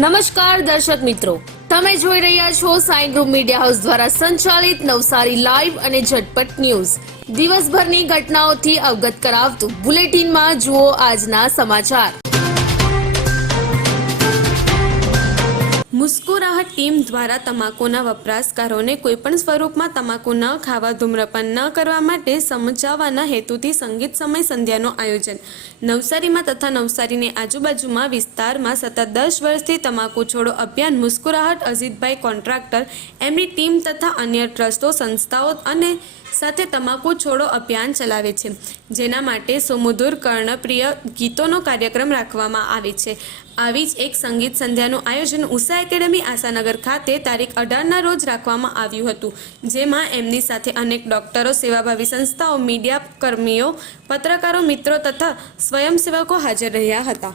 નમસ્કાર દર્શક મિત્રો, તમે જોઈ રહ્યા છો સાઈ ગ્રુપ મીડિયા હાઉસ દ્વારા સંચાલિત નવસારી લાઈવ અને ઝટપટ ન્યૂઝ. દિવસભરની ઘટનાઓથી અવગત કરાવતું બુલેટિનમાં જુઓ આજના સમાચાર. મુસ્કુરાહટ ટીમ દ્વારા તમાકુના વપરાશકારોને કોઈપણ સ્વરૂપમાં તમાકુ ન ખાવા, ધૂમ્રપાન ન કરવા માટે સમજાવવાના હેતુથી સંગીત સમય સંધ્યાનું આયોજન. નવસારીમાં તથા નવસારીની આજુબાજુમાં વિસ્તારમાં સતત 10 વર્ષથી તમાકુ છોડો અભિયાન મુસ્કુરાહટ અઝીતભાઈ કોન્ટ્રાક્ટર, એમની ટીમ તથા અન્ય ટ્રસ્ટો, સંસ્થાઓ અને સાથે તમાકુ છોડો અભિયાન ચલાવે છે, જેના માટે સુમધુર કર્ણપ્રિય ગીતોનો કાર્યક્રમ રાખવામાં આવે છે. આવી જ એક સંગીત સંધ્યાનું આયોજન ઉષા એકેડમી આશાનગર ખાતે તારીખ 18ના રોજ રાખવામાં આવ્યું હતું, જેમાં એમની સાથે અનેક ડોક્ટરો, સેવાભાવી સંસ્થાઓ, મીડિયા કર્મીઓ, પત્રકારો, મિત્રો તથા સ્વયંસેવકો હાજર રહ્યા હતા.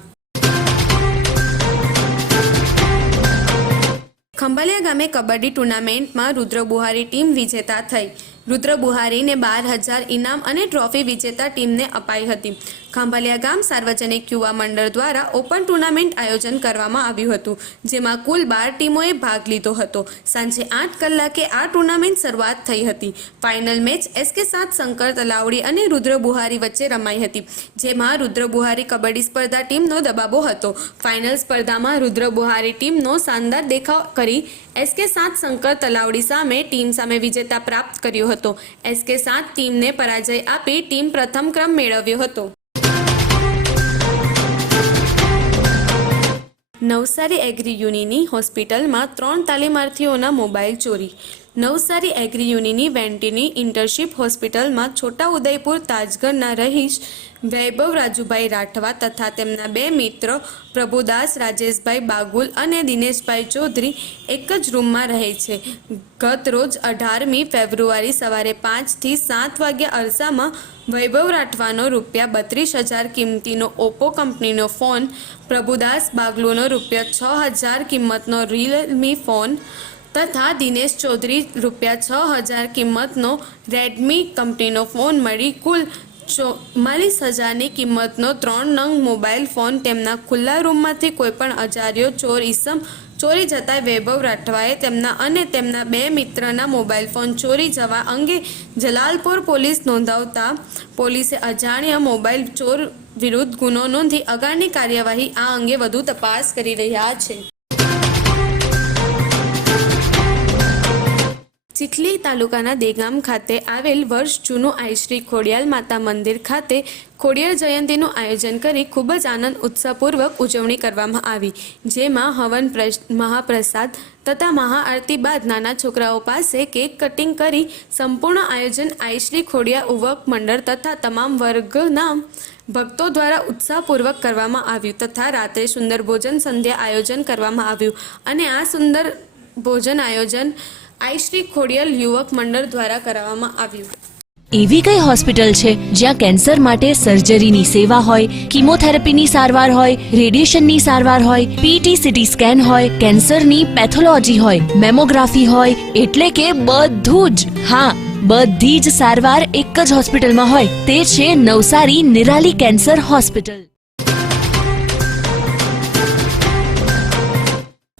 ખંભાલિયા ગામે કબડ્ડી ટુર્નામેન્ટમાં રુદ્ર બુહારી ટીમ વિજેતા થઈ. રુદ્ર બુહારીને 12,000 ઇનામ અને ટ્રોફી વિજેતા ટીમને અપાઈ હતી. ખંભાલિયા ગામ સાર્વજનિક યુવા મંડળ દ્વારા ઓપન ટુર્નામેન્ટ આયોજન કરવામાં આવ્યું હતું, જેમાં કુલ 12 ટીમોએ ભાગ લીધો હતો. સાંજે 8 કલાકે આ ટુર્નામેન્ટ શરૂઆત થઈ હતી. ફાઇનલ મેચ SK7 શંકર તલાવડી અને રુદ્ર બુહારી વચ્ચે રમાઈ હતી, જેમાં રુદ્ર બુહારી કબડ્ડી સ્પર્ધા ટીમનો દબાવો હતો. ફાઇનલ સ્પર્ધામાં રુદ્ર બુહારી ટીમનો શાનદાર દેખાવ કરી SK7 શંકર તલાવડી સામે ટીમ સામે વિજેતા પ્રાપ્ત કર્યો હતો. SK7 ટીમને પરાજય આપી ટીમ પ્રથમ ક્રમ મેળવ્યો હતો. નવસારી એગ્રી યુનિની હોસ્પિટલમાં 3 તાલીમાર્થીઓના મોબાઈલ ચોરી. નવસારી એગ્રી યુનિની વેન્ટીની ઇન્ટર્નશીપ હોસ્પિટલમાં છોટાઉદેપુર તાજગરના રહીશ વૈભવ રાજુભાઈ રાઠવા તથા તેમના 2 મિત્ર પ્રભુદાસ રાજેશભાઈ બાગુલ અને દિનેશભાઈ ચૌધરી એક જ રૂમમાં રહે છે. ગત રોજ 18મી ફેબ્રુઆરી સવારે 5 થી 7 વાગ્યા અરસામાં વૈભવ રાઠવાનો ₹32,000 કિંમતીનો ઓપ્પો કંપનીનો ફોન, પ્રભુદાસ બાગલુનો ₹6,000 કિંમતનો રિયલમી ફોન તથા દિનેશ ચૌધરી ₹6,000 કિંમતનો રેડમી કંપનીનો ફોન મળી કુલ 44,000ની કિંમતનો 3 નંગ મોબાઈલ ફોન તેમના ખુલ્લા રૂમમાંથી કોઈપણ અજાણ્યો ચોર ઈસમ ચોરી જતા વૈભવ રાઠવાએ તેમના અને તેમના 2 મિત્રના મોબાઈલ ફોન ચોરી જવા અંગે જલાલપોર પોલીસ નોંધાવતા પોલીસે અજાણ્યા મોબાઈલ ચોર વિરુદ્ધ ગુનો નોંધી આગળની કાર્યવાહી આ અંગે વધુ તપાસ કરી રહ્યા છે. ચીખલી તાલુકાના દેગામ ખાતે આવેલ વર્ષ જૂનું આઈશ્રી ખોડિયાલ માતા મંદિર ખાતે ખોડિયાર જયંતીનું આયોજન કરી ખૂબ જ આનંદ ઉત્સાહપૂર્વક ઉજવણી કરવામાં આવી, જેમાં હવન મહાપ્રસાદ તથા મહાઆરતી બાદ નાના છોકરાઓ પાસે કેક કટિંગ કરી સંપૂર્ણ આયોજન આઈશ્રી ખોડિયાર યુવક મંડળ તથા તમામ વર્ગના ભક્તો દ્વારા ઉત્સાહપૂર્વક કરવામાં આવ્યું તથા રાત્રે સુંદર ભોજન સંધ્યા આયોજન કરવામાં આવ્યું અને આ સુંદર ભોજન આયોજન આઈશ્રી ખોડિયાલ યુવક મંડળ દ્વારા કરવામાં આવ્યું. એવી કઈ હોસ્પિટલ છે જ્યાં કેન્સર માટે સર્જરીની સેવા હોય, કીમોથેરાપીની સારવાર હોય, રેડિયેશનની સારવાર હોય, PT CT સ્કેન હોય, કેન્સરની પેથોલોજી હોય, મેમોગ્રાફી હોય, એટલે કે બધું જ. હા, બધી જ સારવાર એક જ હોસ્પિટલમાં હોય. તે છે નવસારી નિરાલી કેન્સર હોસ્પિટલ.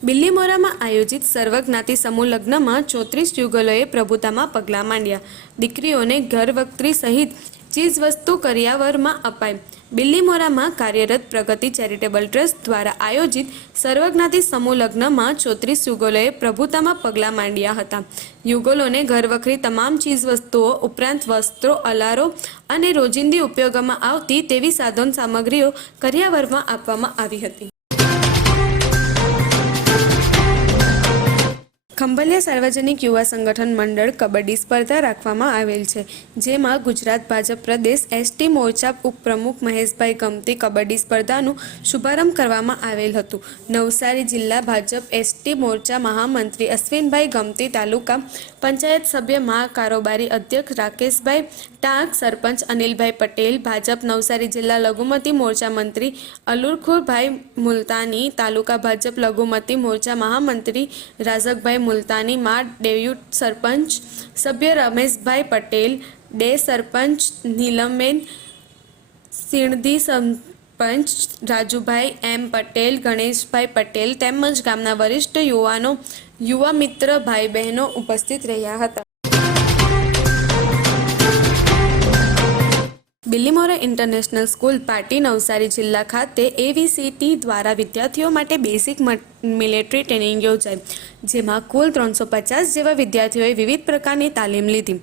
બિલ્લીમોરામાં આયોજિત સર્વજ્ઞાતિ સમૂહ લગ્નમાં 34 યુગલોએ પ્રભુતામાં પગલાં માંડ્યા. દીકરીઓને ઘરવખરી સહિત ચીજવસ્તુ કરિયાવરમાં અપાઈ. બિલ્લીમોરામાં કાર્યરત પ્રગતિ ચેરિટેબલ ટ્રસ્ટ દ્વારા આયોજિત સર્વજ્ઞાતિ સમૂહ લગ્નમાં 34 યુગલોએ પ્રભુતામાં પગલાં માંડ્યા હતા. યુગલોને ઘરવખરી તમામ ચીજવસ્તુઓ ઉપરાંત વસ્ત્રો, અલારો અને રોજિંદી ઉપયોગમાં આવતી તેવી સાધન સામગ્રીઓ કરિયાવરમાં આપવામાં આવી હતી. ખંભાલિયા સાર્વજનિક યુવા સંગઠન મંડળ કબડ્ડી સ્પર્ધા રાખવામાં આવેલ છે, જેમાં ગુજરાત ભાજપ પ્રદેશ ST મોરચા ઉપપ્રમુખ મહેશભાઈ ગમતી કબડ્ડી સ્પર્ધાનું શુભારંભ કરવામાં આવેલ હતું. નવસારી જિલ્લા ભાજપ ST મોરચા મહામંત્રી અશ્વિનભાઈ ગમતી, તાલુકા પંચાયત સભ્ય મહાકારોબારી અધ્યક્ષ રાકેશભાઈ ટાંક, સરપંચ અનિલભાઈ પટેલ, ભાજપ નવસારી જિલ્લા લઘુમતી મોરચા મંત્રી અલુરખુરભાઈ મુલતાની, તાલુકા ભાજપ લઘુમતી મોરચા મહામંત્રી રાજકભાઈ મુલતાની, માં ડેપ્યુટ સરપંચ સભ્ય રમેશભાઈ પટેલ, ડે સરપંચ નીલમબેન સિણધી, પંચ રાજુભાઈ એમ પટેલ, ગણેશભાઈ પટેલ તેમજ ગામના વરિષ્ઠ યુવાનો, યુવા મિત્ર, ભાઈ બહેનો ઉપસ્થિત રહ્યા હતા. બિલીમોરા ઇન્ટરનેશનલ સ્કૂલ પાટી નવસારી જિલ્લા ખાતે AVCT દ્વારા વિદ્યાર્થીઓ માટે બેસિક મિલિટરી ટ્રેનિંગ યોજાઈ, જેમાં કુલ 350 જેવા વિદ્યાર્થીઓએ વિવિધ પ્રકારની તાલીમ લીધી.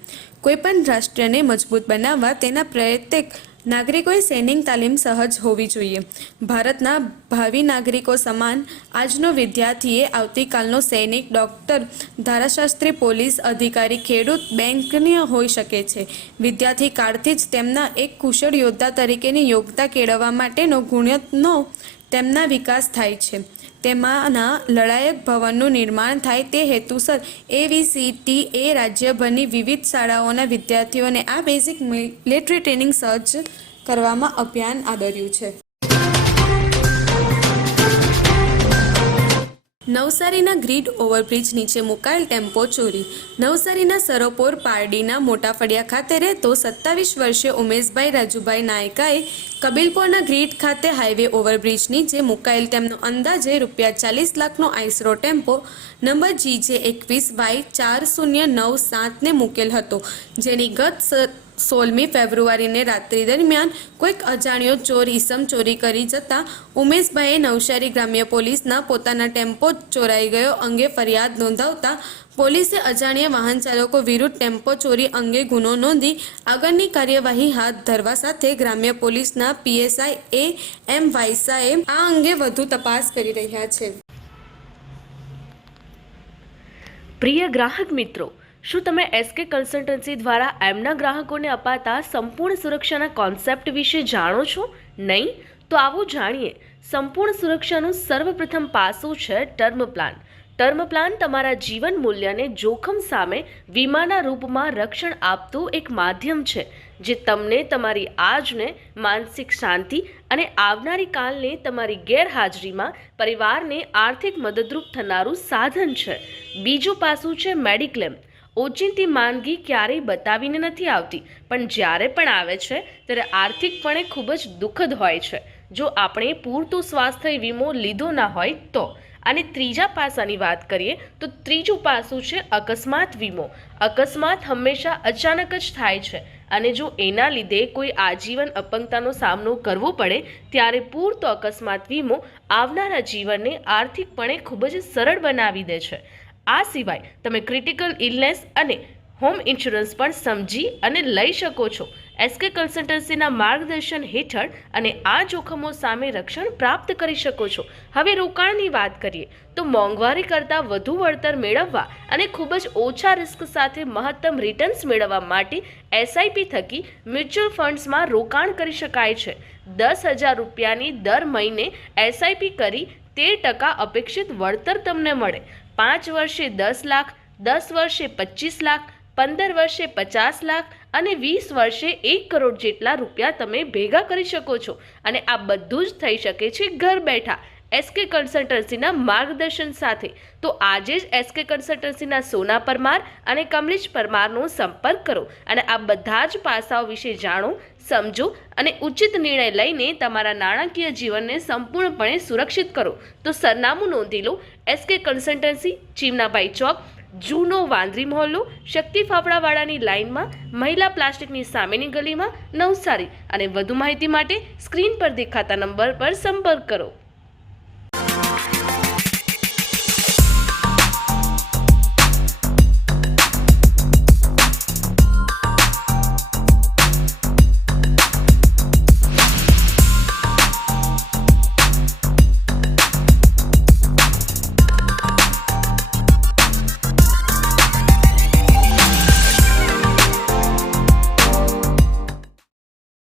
કોઈપણ રાષ્ટ્રને મજબૂત બનાવવા તેના પ્રત્યેક નાગરિકોએ સૈનિક તાલીમ સહજ હોવી જોઈએ. ભારતના ભાવિ નાગરિકો સમાન આજનો વિદ્યાર્થીએ આવતીકાલનો સૈનિક, ડૉક્ટર, ધારાશાસ્ત્રી, પોલીસ અધિકારી, ખેડૂત, બેંકનીય હોઈ શકે છે. વિદ્યાર્થી કાળથી જ તેમના એક કુશળ યોદ્ધા તરીકેની યોગ્યતા કેળવવા માટેનો ગુણનો તેમના વિકાસ થાય છે. તેમાંના લડાયક ભવનનું નિર્માણ થાય તે હેતુસર AVCT રાજ્યભરની વિવિધ શાળાઓના વિદ્યાર્થીઓને આ બેઝિક મિલિટરી ટ્રેનિંગ સજ્જ કરવામાં અભિયાન આદર્યું છે. નવસારીના ગ્રીડ ઓવરબ્રિજ નીચે મુકાયેલ ટેમ્પો ચોરી. નવસારીના સરોપોર પારડીના મોટા ફળિયા ખાતે રહેતો 27 વર્ષીય ઉમેશભાઈ રાજુભાઈ નાયકાએ કબીલપોરના ગ્રીડ ખાતે હાઈવે ઓવરબ્રિજ નીચે મુકાયેલ તેમનો અંદાજે ₹40 લાખનો આઈસરો ટેમ્પો નંબર GJ21Y4097 મૂકેલ હતો, જેની ગત 16મી ફેબ્રુઆરીને રાત્રિ દરમિયાન કોઈક અજાણ્યો ચોર ઈસમ ચોરી કરી જતા ઉમેશભાઈએ નવસારી ગ્રામ્ય પોલીસના પોતાના ટેમ્પો ચોરાઈ ગયો અંગે ફરિયાદ નોંધાવતા પોલીસે અજાણ્યા વાહન ચાલકો વિરુદ્ધ ટેમ્પો ચોરી અંગે ગુનો નોંધી આગળની કાર્યવાહી હાથ ધરવા સાથે ગ્રામ્ય પોલીસના PSI AM વાયસાએ આ અંગે વધુ તપાસ કરી રહ્યા છે. પ્રિય ગ્રાહક મિત્રો, શું તમે SK કન્સલ્ટન્સી દ્વારા એમના ગ્રાહકોને અપાતા સંપૂર્ણ સુરક્ષાના કોન્સેપ્ટ વિશે જાણો છો? નહીં? તો આવો જાણીએ. સંપૂર્ણ સુરક્ષાનું સર્વપ્રથમ પાસું છે ટર્મ પ્લાન. ટર્મ પ્લાન તમારા જીવન મૂલ્યને જોખમ સામે વીમાના રૂપમાં રક્ષણ આપતું એક માધ્યમ છે, જે તમને તમારી આજને માનસિક શાંતિ અને આવનારી કાલને તમારી ગેરહાજરીમાં પરિવારને આર્થિક મદદરૂપ થનારું સાધન છે. બીજું પાસું છે મેડિક્લેમ. ઓચિંતી માંદગી ક્યારેય બતાવીને નથી આવતી, પણ જ્યારે પણ આવે છે ત્યારે આર્થિકપણે ખૂબ જ દુઃખદ હોય છે જો આપણે પૂરતું સ્વાસ્થ્ય વીમો લીધો ના હોય તો. અને ત્રીજા પાસાની વાત કરીએ તો ત્રીજું પાસું છે અકસ્માત વીમો. અકસ્માત હંમેશા અચાનક જ થાય છે, અને જો એના લીધે કોઈ આજીવન અપંગતાનો સામનો કરવો પડે ત્યારે પૂરતો અકસ્માત વીમો આવનારા જીવનને આર્થિકપણે ખૂબ જ સરળ બનાવી દે છે. આ સિવાય તમે ક્રિટિકલ ઇલનેસ અને હોમ ઇન્સ્યોરન્સ પણ સમજી અને લઈ શકો છો. SK કન્સલ્ટન્સીના માર્ગદર્શન હેઠળ અને આ જોખમો સામે રક્ષણ પ્રાપ્ત કરી શકો છો. હવે રોકાણની વાત કરીએ તો મોંઘવારી કરતાં વધુ વળતર મેળવવા અને ખૂબ જ ઓછા રિસ્ક સાથે મહત્તમ રિટર્ન્સ મેળવવા માટે SIP થકી મ્યુચ્યુઅલ ફંડ્સમાં રોકાણ કરી શકાય છે. ₹10,000ની દર મહિને SIP કરી 13% અપેક્ષિત વળતર તમને મળે. 5 વર્ષે 10 લાખ, 10 વર્ષે 25 લાખ, 15 વર્ષે 50 લાખ અને 20 વર્ષે 1 કરોડ જેટલા રૂપિયા તમે ભેગા કરી શકો છો. અને આ બધું જ થઈ શકે છે ઘર બેઠા SK કન્સલ્ટન્સીના માર્ગદર્શન સાથે. તો આજે જ SK કન્સલ્ટન્સીના સોના પરમાર અને કમલેશ પરમારનો સંપર્ક કરો અને આ બધા જ પાસાઓ વિશે જાણો, સમજો અને ઉચિત નિર્ણય લઈને તમારા નાણાકીય જીવનને સંપૂર્ણપણે સુરક્ષિત કરો. તો સરનામું નોંધી લો. SK કન્સલ્ટન્સી, ચીમનાભાઈ ચોક, જૂનો વાંદરી મહોલ્લો, શક્તિ ફાફડાવાળાની લાઇનમાં, મહિલા પ્લાસ્ટિકની સામેની ગલીમાં, નવસારી. અને વધુ માહિતી માટે સ્ક્રીન પર દેખાતા નંબર પર સંપર્ક કરો.